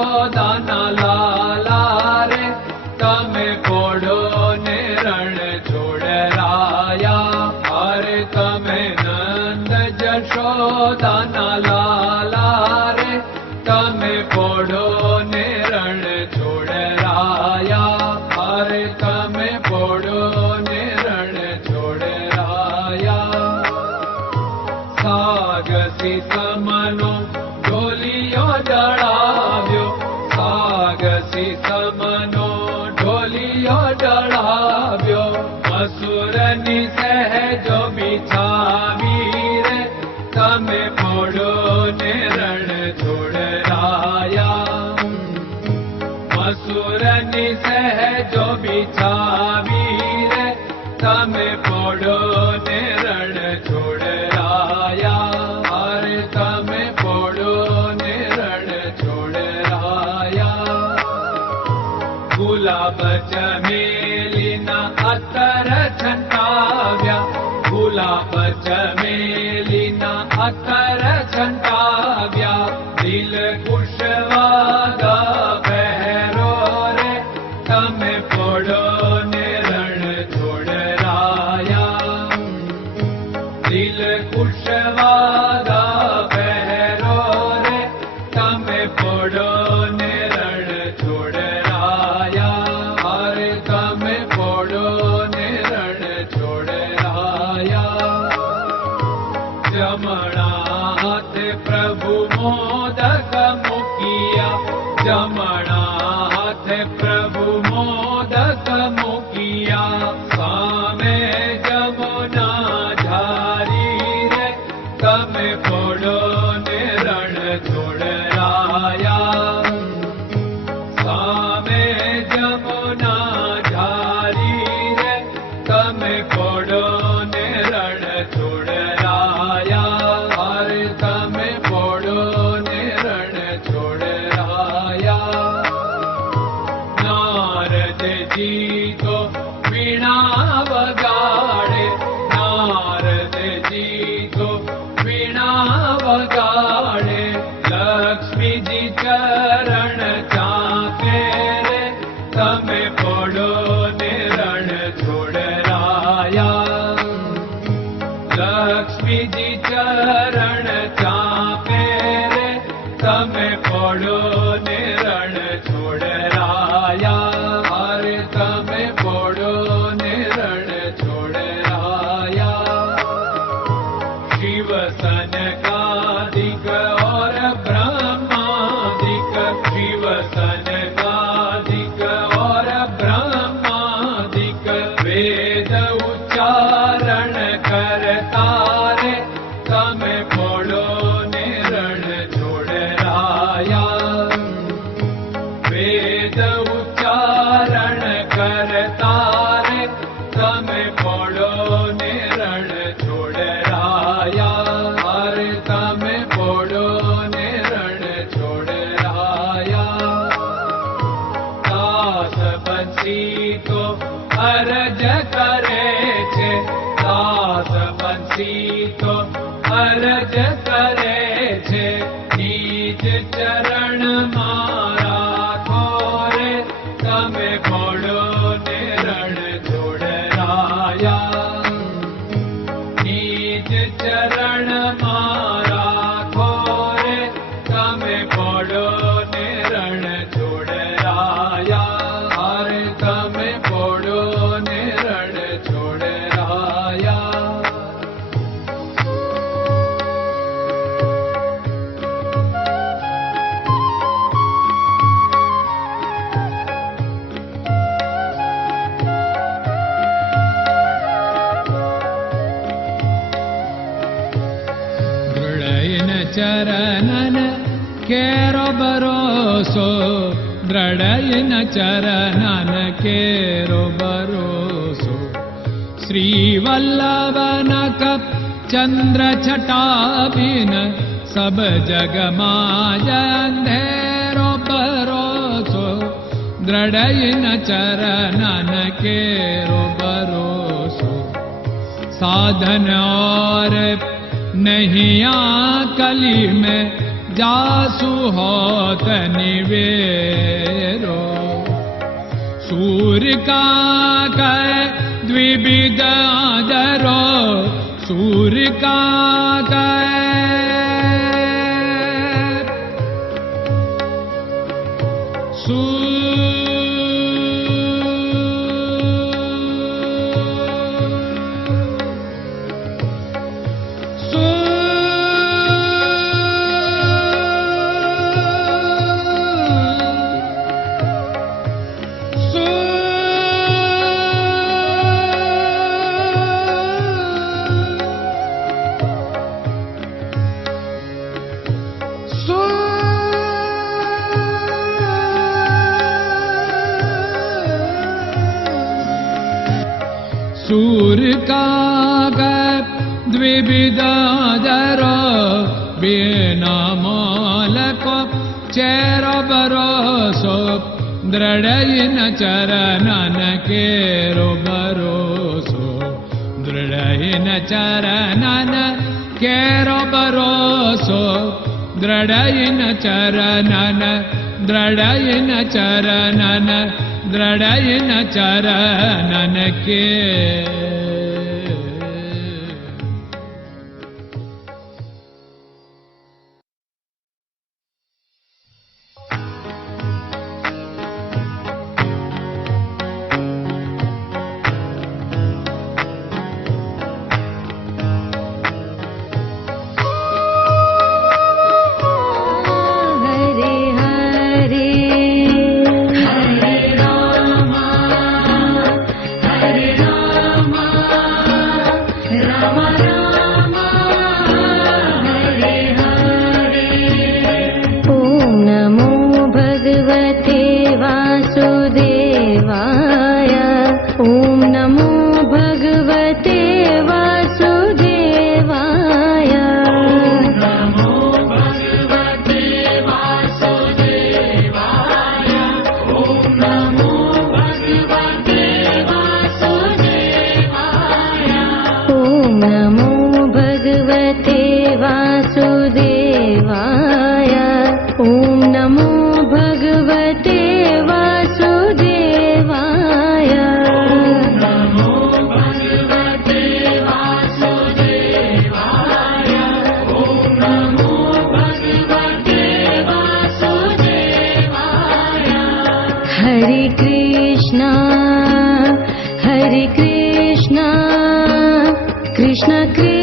જશોદાના લાલા રે તમે પોડો ને રણ છોડરાયા. અરે તમે નંદ જશોદાના લાલા રે તમે પોડો ને રણ છોડરાયા. અરે તમે પોડો ને રણ છોડરાયા. સાગસી સમનો ઢોલિયો ડળાવ્યો, સાગસી સમનો ઢોલિયો ડળાવ્યો. મસૂરની સહેજો બિછાવી રે તમે પોડો ને રણ છોડરાયા. મસૂરની સહેજો બિછાવી રે તમે પોડો ને રણ છોડરાયા. અરે તમે પોડો ને રણ છોડરાયા. ગુલાબ ચમેલીના અત્તર છંટાવ્યા, ગુલાબ ચમેલીના અત્તર છંટાવ્યા. દિલ કુશવાદા પહેરો રે તમે પોડો ને રણ છોડરાયા. દિલ કુશવાદા પહેરો રે તમે પોડો ને રણ છોડરાયા. અરે તમે પોડો ને રણ છોડરાયા. જમણા હાથે પ્રભુ મોદક મૂકિયા, જમણા હાથે પ્રભુ મોદક મૂકિયા. સામે જમુના ઝારી રે તમે પોડો ને રણ છોડરાયા. સામે જમુના ઝારી રે તમે પોડો ને રણ છોડરાયા. અરે તમે પોડો ને રણ છોડરાયા. નારદજી તો વીણા વગાડે, નારદજી તો વીણા વગાડે. લક્ષ્મીજી ચરણ ચાકે રે તમે પોડો ને રણ છોડરાયા. લક્ષ્મીજી ચરણ ચાપે રે તમે પોડો ને રણ છોડરાયા. અરે તમે પોડો ને રણ છોડરાયા. શિવ સનકાદિક और ब्रह्मादिक, शिव सनकादिक और ब्रह्मादिक. वेद उच्चारण करता रे તમે પોડો ને રણ છોડરાયા. વેદ ઉચ્ચારણ કરતા રે તમે પોડો ને રણ છોડરાયા. અરે તમે પોડો ને રણ છોડરાયા. દાસ બંસી તો અરજ કરે છે, દાસ બંસી તો અરજ કરે છે. નીચ ચરણ મારા ખોરે તમે પોડો ને રણ છોડરાયા. નીચ ચરણ મારા ખોરે તમે પોડો ને રણ છોડરાયા. અરે તમે પોડો ને રણ છોડરાયા. ચરણન કેરો ભરોસો, દ્રઢયન ચરણન કેરો ભરોસો. શ્રી વલ્લભન કપ ચંદ્ર છટાબિન સબ જગમાં અંધેરો ભરોસો. દ્રઢયન ચરણન કેરો ભરોસો. साधन और नहीं कली में जासु होत निवेरो। सूर्य का कै द्विविध आदरो, सूर्य का सूर्य का द्विविधादरो, बिना मोल को चेर भरोसो, दृढ़ चरणन केरो भरोसो, दृढ़ चरणन केरो भरोसो, दृढ़ चरणन, दृढ़ चरणन, दृढ़ चरणन के। Hare Krishna, Krishna Krishna